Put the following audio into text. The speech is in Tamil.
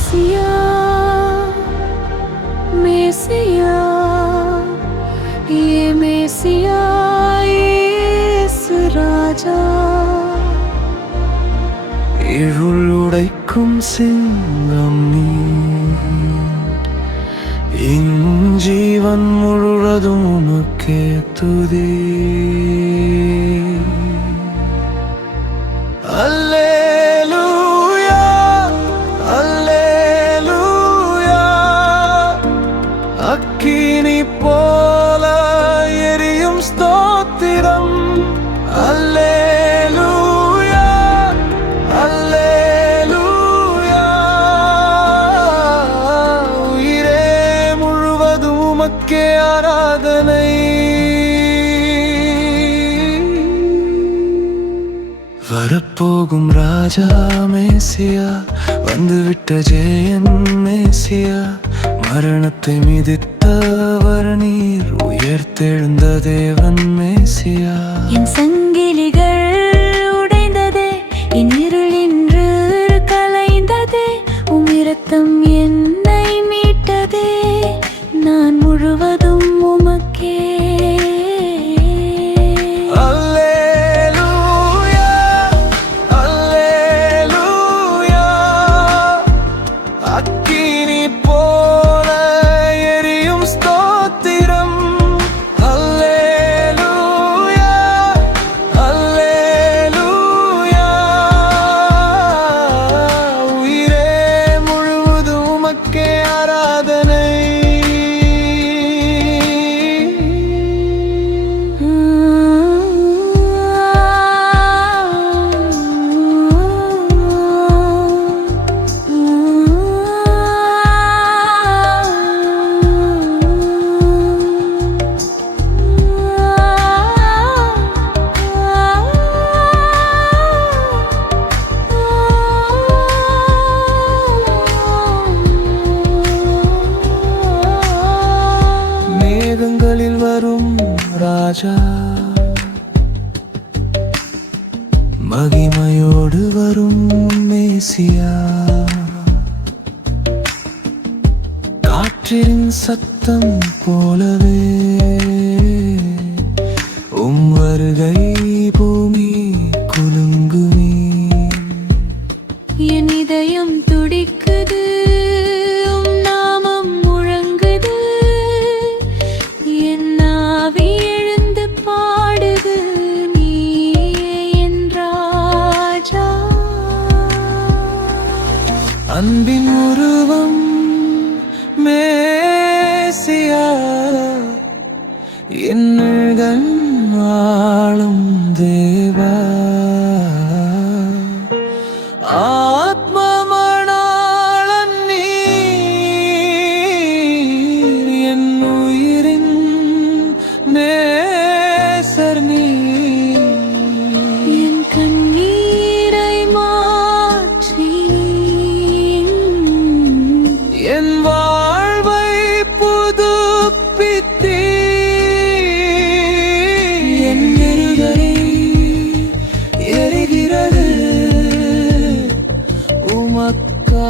மேசியா மேசியா ये மேசியா இயேசு ராஜா இருள் உடைக்கும் சிங்கம் நீ என் ஜீவன் முழுவதும் உமக்கே துதி அல்லேலூயா அல்லேலூயா அக்கினி போல எரியும் ஸ்தோத்திரம் அல்லேலூயா அல்லேலூயா உயிரே முழுவதும் உமக்கே ஆராதனை வரப்போகும் ராஜா மேசியா வந்துவிட்ட ஜெயன் மேசியா மரணத்தை மிதித்தவர் நீர் உயர்த்தெழுந்த தேவன் மேசியா என் சங்கிலிகள் உடைந்ததே என் இருள் இன்று கலைந்ததே உம் இரத்தம் என்னை மீட்டதே நான் முழுவதும் உமக்கே அக்கினி போல எரியும் ஸ்தோத்திரம் அல்லேலூயா அல்லேலூயா உயிரே முழுவதும் உமக்கே ஆராதனை மேகங்களில் வரும் ராஜா மகிமையோடு வரும் மேசியா காற்றின் சத்தம் போலவே உம் வருகை பூமி குலுங்குமே என் இதயம் துடிக்குது உம் நாமம் முழங்குது என் ஆவி எழுந்து பாடுது நீயே என் ராஜா அன்பின் உருவம் மேசியா என்னுடன் வாழும் தேவா ஆத்மமணாளன் நீர் என் உயிரின் நேசர் நீர் என் கண்ணீரை மாற்றி என் வாழ்வை புதுப்பித்தீர் என் நெருகரை எரிகிறது உமக்கா